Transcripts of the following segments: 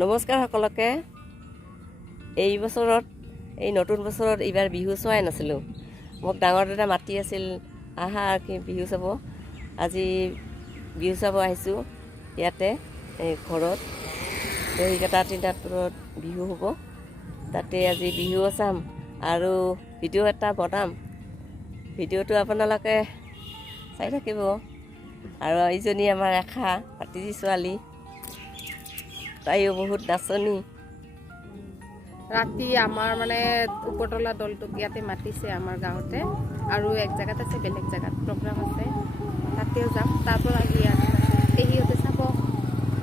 নমস্কাৰ সকলোকে। এই বছৰত এই নতুন বছৰত এইবাৰ বিহু চোৱাই নাছিলোঁ। মোক ডাঙৰ দাদা মাতি আছিল, আহা কি বিহু চাব। আজি বিহু চাব আহিছোঁ ইয়াতে এই ঘৰত। দহিকটা 3টাত বিহু হ'ব, তাতে আজি বিহুও চাম আৰু ভিডিঅ' এটা বনাম। ভিডিঅ'টো আপোনালোকে চাই থাকিব। আৰু এইজনী আমাৰ ৰেখা ভাতিজী ছোৱালী, তাইও বহুত নাচনী। ৰাতি আমাৰ মানে উপৰতলা দলটোক ইয়াতে মাতিছে আমাৰ গাঁৱতে, আৰু এক জেগাত আছে, বেলেগ জেগাত প্ৰগ্ৰাম আছে, তাতেও যাম। তাৰ পৰা আহি পেহীহঁতে চাব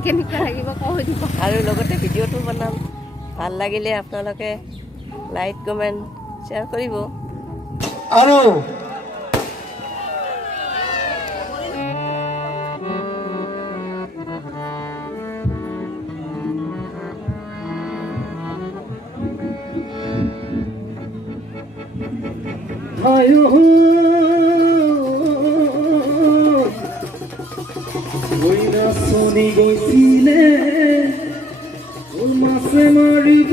কেনেকুৱা লাগিব কৈ দিব। আৰু লগতে ভিডিঅ'টো বনাম। ভাল লাগিলে আপোনালোকে লাইক কমেণ্ট শ্বেয়াৰ কৰিব। আৰু নাচনি গৈছিলে মাছে মাৰিব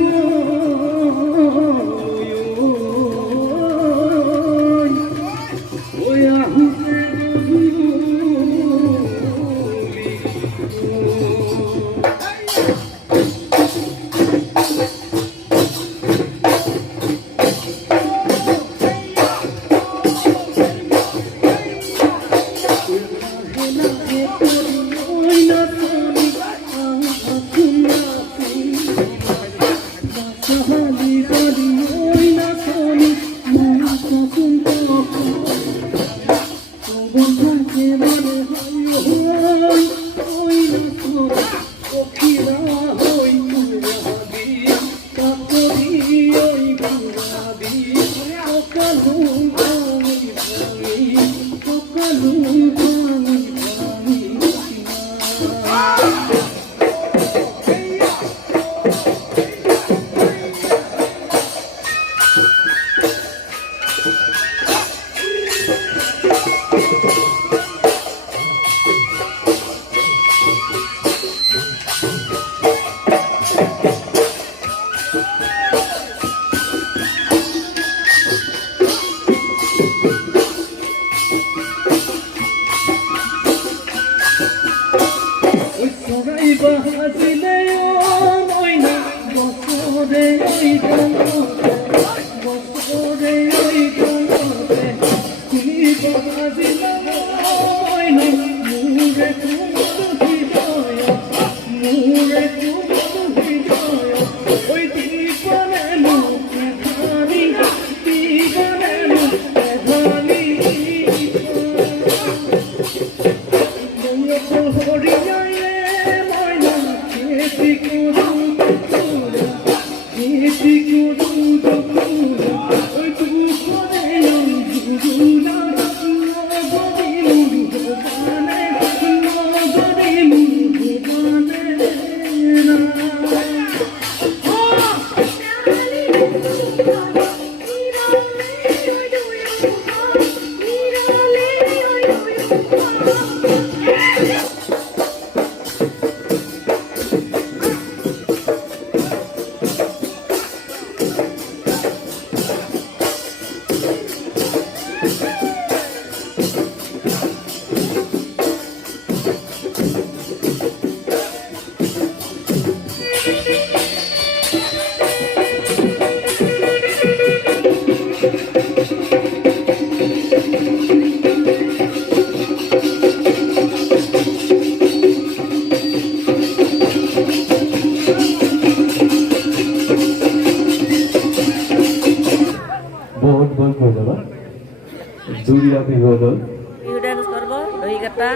জুৰিয়া বিহু দল, বিহু ডান্স কৰিব। দহিকটা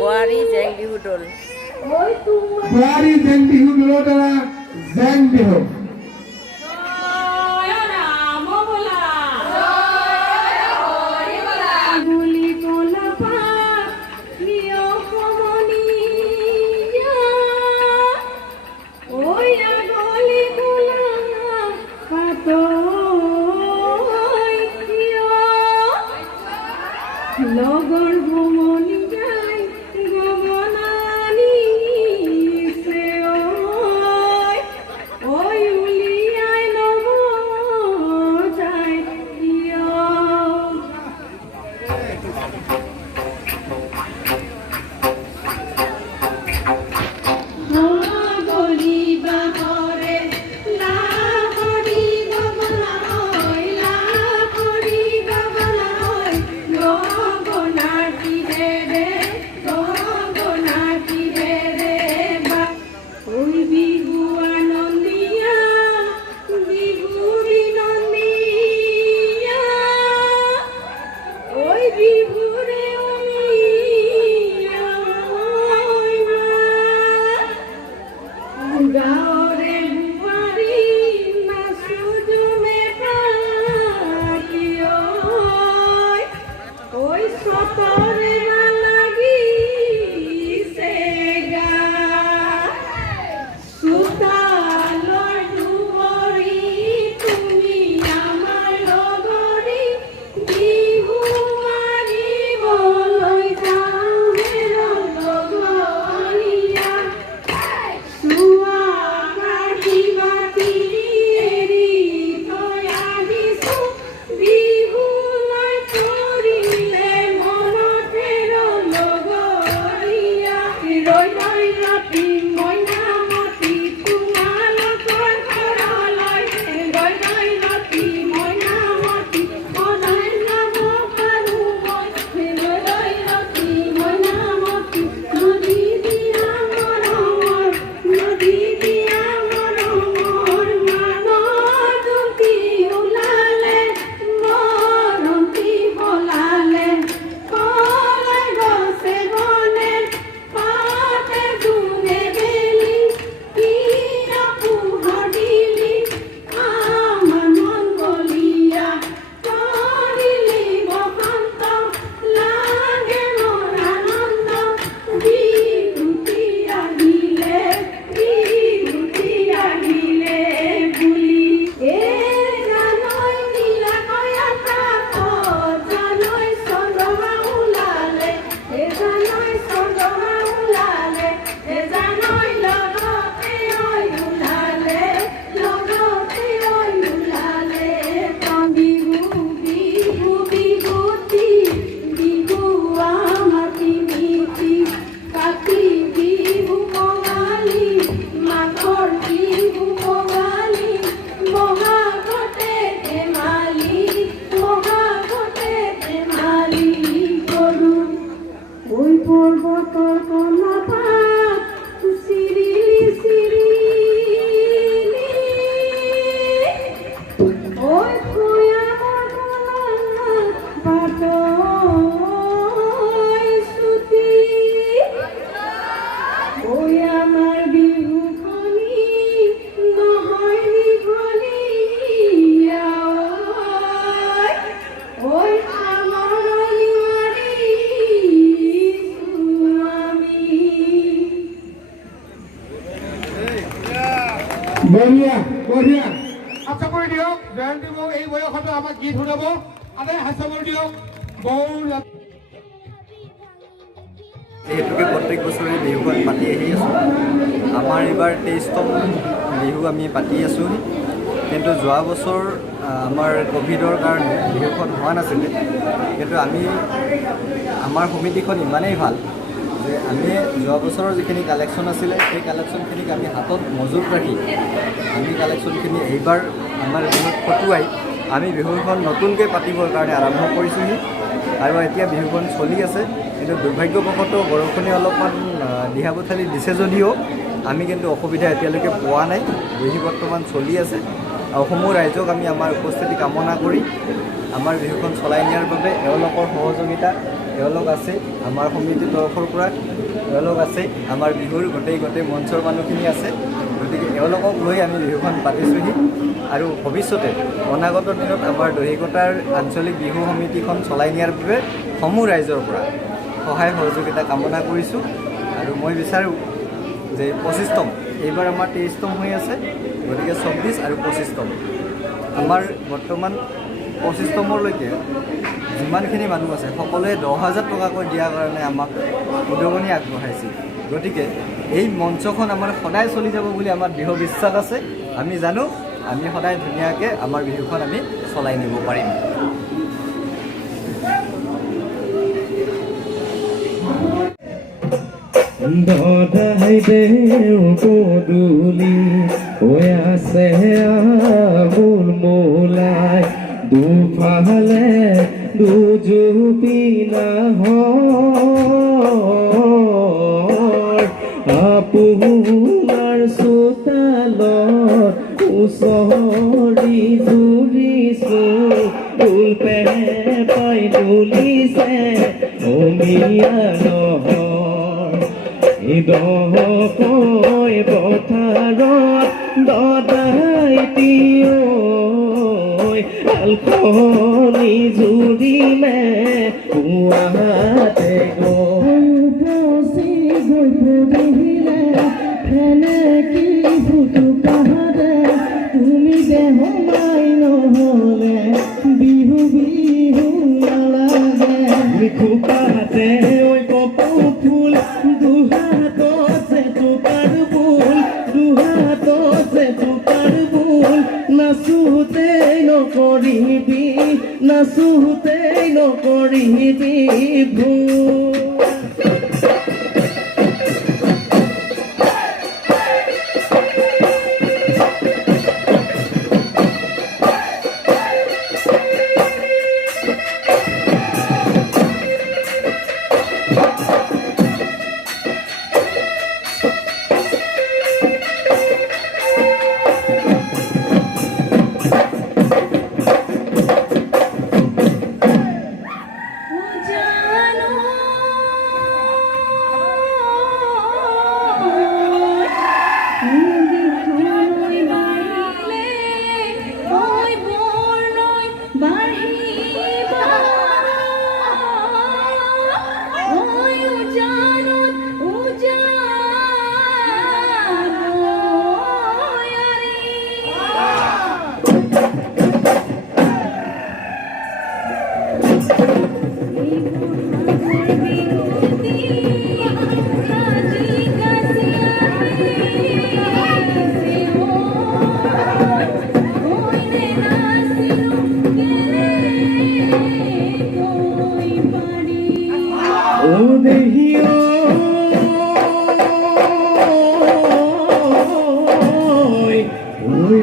বোৱাৰী জেং বিহু দল, বোৱাৰী জেং বিহু দলৰ দ্বাৰা জেং বিহু। লগৰ ভ্ৰমণি যায় গগনানি বঢ়িয়া বঢ়িয়া আচ্ছা কৰি দিয়ক জয়ন্তী বৌ এই বয়সতো আমাক গীত শুনাব আদে হাস্যবোৰ দিয়ক গৌৰ যিহেতুকে প্ৰত্যেক বছৰে বিহুখন পাতি আহি আছোঁ আমাৰ এইবাৰ 23তম বিহু আমি পাতি আছোঁ কিন্তু যোৱা বছৰ আমাৰ ক'ভিডৰ কাৰণে বিহুখন হোৱা নাছিলে কিন্তু আমি আমাৰ সমিতিখন ইমানেই ভাল যে আমি যোৱা বছৰৰ যিখিনি কালেকশ্যন আছিলে সেই কালেকশ্যনখিনিক আমি হাতত মজুত ৰাখি আমি কালেকশ্যনখিনি এইবাৰ আমাৰ বিহুত খটুৱাই আমি বিহুখন নতুনকৈ পাতিবৰ কাৰণে আৰম্ভ কৰিছোঁহি আৰু এতিয়া বিহুখন চলি আছে কিন্তু দুৰ্ভাগ্যবশতঃ বৰষুণে অলপমান দিহা পথালি দিছে যদিও আমি কিন্তু অসুবিধা এতিয়ালৈকে পোৱা নাই বিহু বৰ্তমান চলি আছে আৰু সমূহ ৰাইজক আমি আমাৰ উপস্থিতি কামনা কৰি আমাৰ বিহুখন চলাই নিয়াৰ বাবে এওঁলোকৰ সহযোগিতা এওঁলোক আছে আমাৰ সমিতিৰ তৰফৰ পৰা এওঁলোক আছে আমাৰ বিহুৰ গোটেই মঞ্চৰ মানুহখিনি আছে গতিকে এওঁলোকক লৈ আমি বিহুখন পাতিছোঁহি আৰু ভৱিষ্যতে অনাগত দিনত আমাৰ দহিকতাৰ আঞ্চলিক বিহু সমিতিখন চলাই নিয়াৰ বাবে সমূহ ৰাইজৰ পৰা সহায় সহযোগিতা কামনা কৰিছোঁ আৰু মই বিচাৰোঁ যে 25তম এইবাৰ আমাৰ 23তম হৈ আছে গতিকে 24 আৰু 25তম আমাৰ বৰ্তমান 25তমলৈকে যিমানখিনি মানুহ আছে সকলোৱে 10,000 টকাকৈ দিয়াৰ কাৰণে আমাক উদগনি আগবঢ়াইছিল গতিকে এই মঞ্চখন আমাৰ সদায় চলি যাব বুলি আমাৰ দৃঢ় বিশ্বাস আছে আমি জানো আমি সদায় ধুনীয়াকৈ আমাৰ বিহুখন আমি চলাই নিব পাৰিম ধধাই দেও পদূলি হৈ আছে আমোল মোলাই দুফালে দুজুপিনা আপোনাৰ চোতালত ওচৰি জুৰিছোঁ ফুল পেপাই তুলিছে অমিয়া নহয় পথাৰত দদাইতি আলখনি জুৰিলে পুৱাতে গৈ পঢ়িলে ফেনে কি ফুটুকাৰে তুমি দেহ নাই নহ'লে বিহু বিহু নালাগে খোপাতে ঐ কপৌ ফুল দুহাতছে টুকাৰ বুল নাচোতেই নকৰিবি ভুল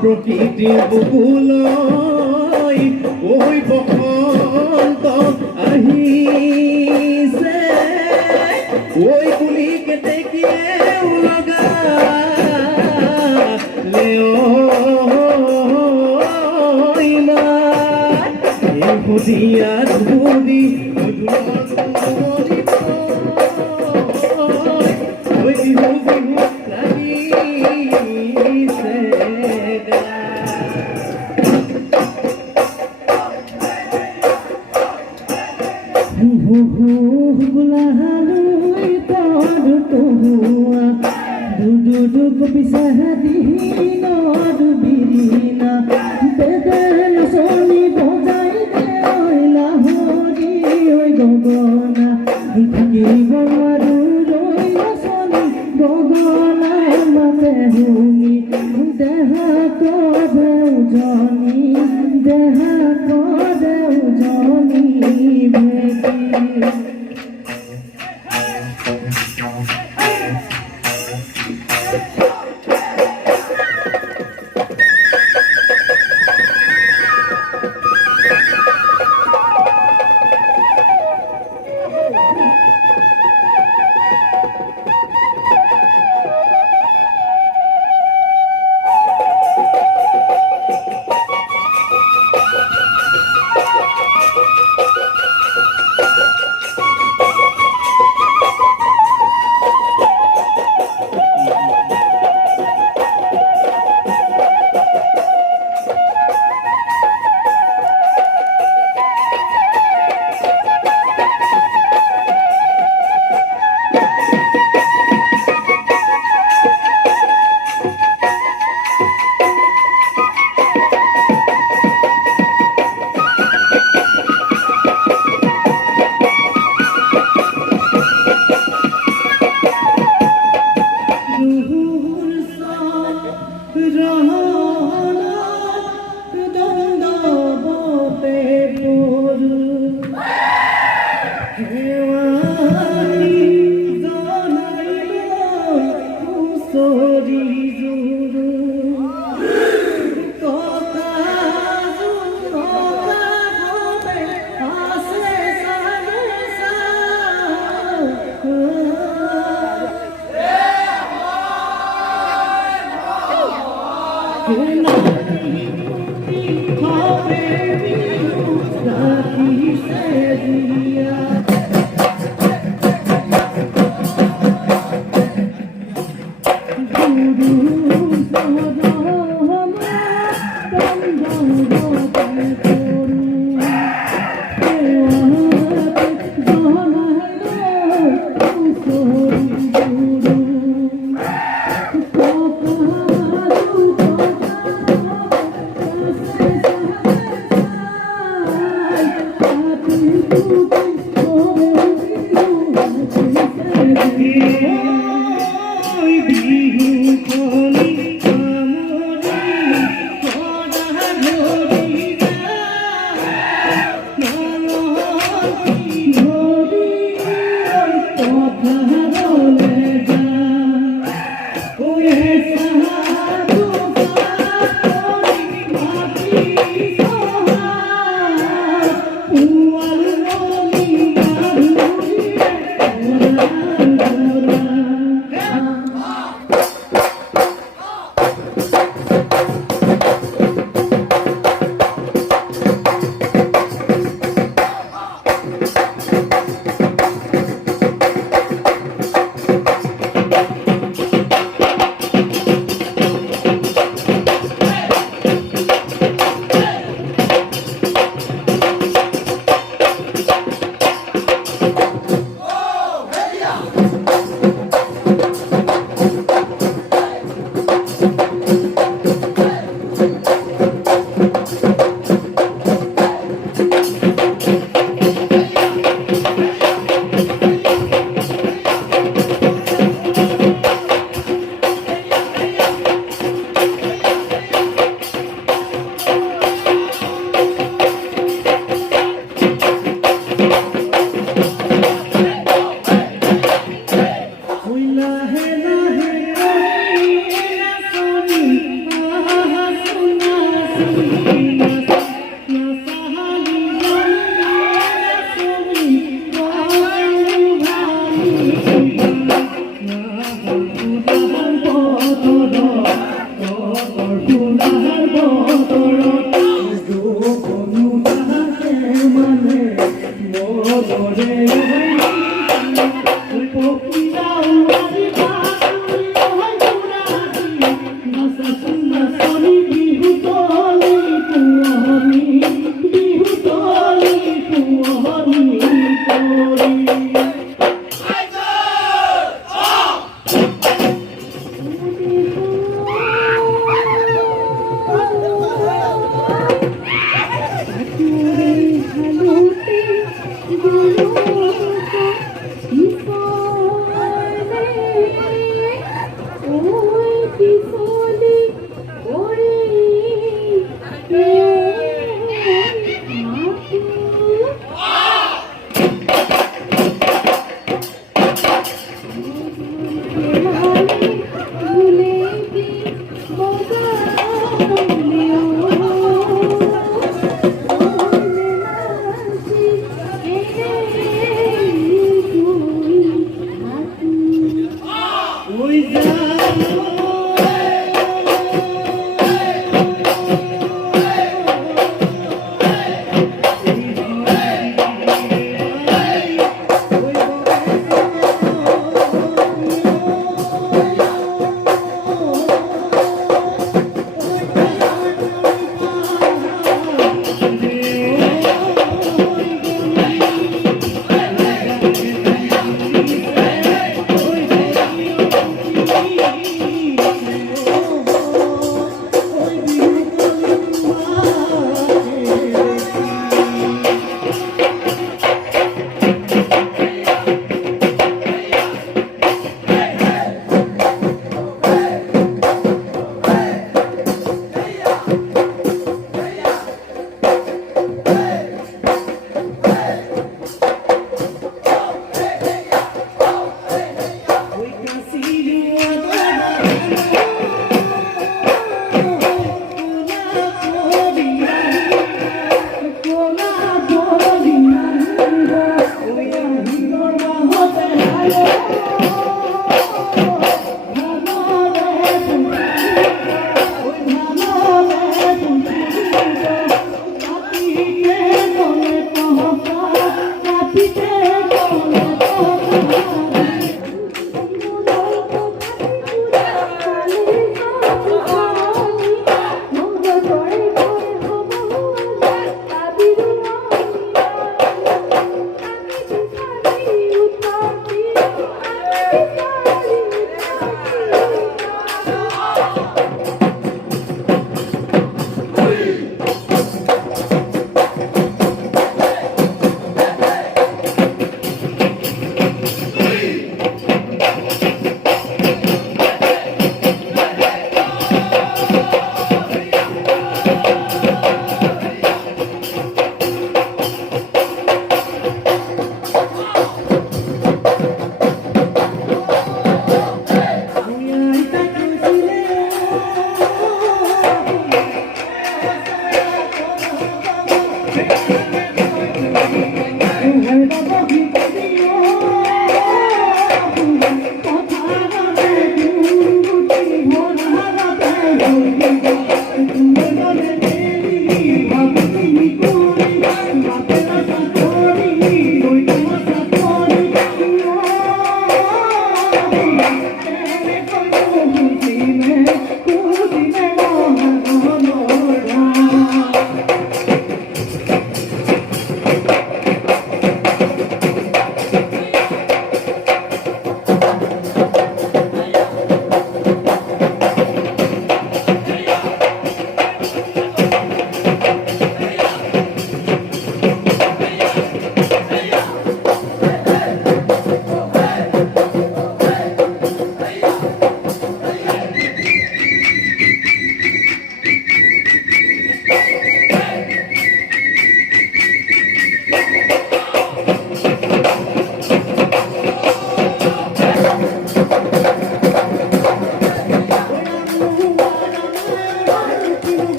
প্ৰকৃতি বুকুলৈ ঐ বসন্ত আহিছে ঐ বুলি কেতেকীয়ে লগালে সুধিয়া ধুৰি বিহু বিহু লাগিছে দুদু দুদুক বিচাৰি দিনত বিৰিণা বেদেন চনি বজাই দে ঐ লাহৰি ঐ গগনা থাকিব নোৱাৰো ৰৈ চনি গগনা মাতে শুনি দেহ কদে উজনি দেহ কদে উজনি ভেটি Oh, yes, ওই পিছলি ওরে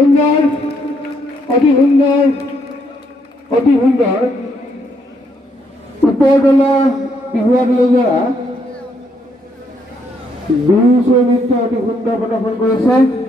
সুন্দৰ অতি সুন্দৰ অতি সুন্দৰ ওপৰতলা বিহুৱা দলজোৰা বিহু নৃত্য অতি সুন্দৰ প্ৰদৰ্শন কৰিছে।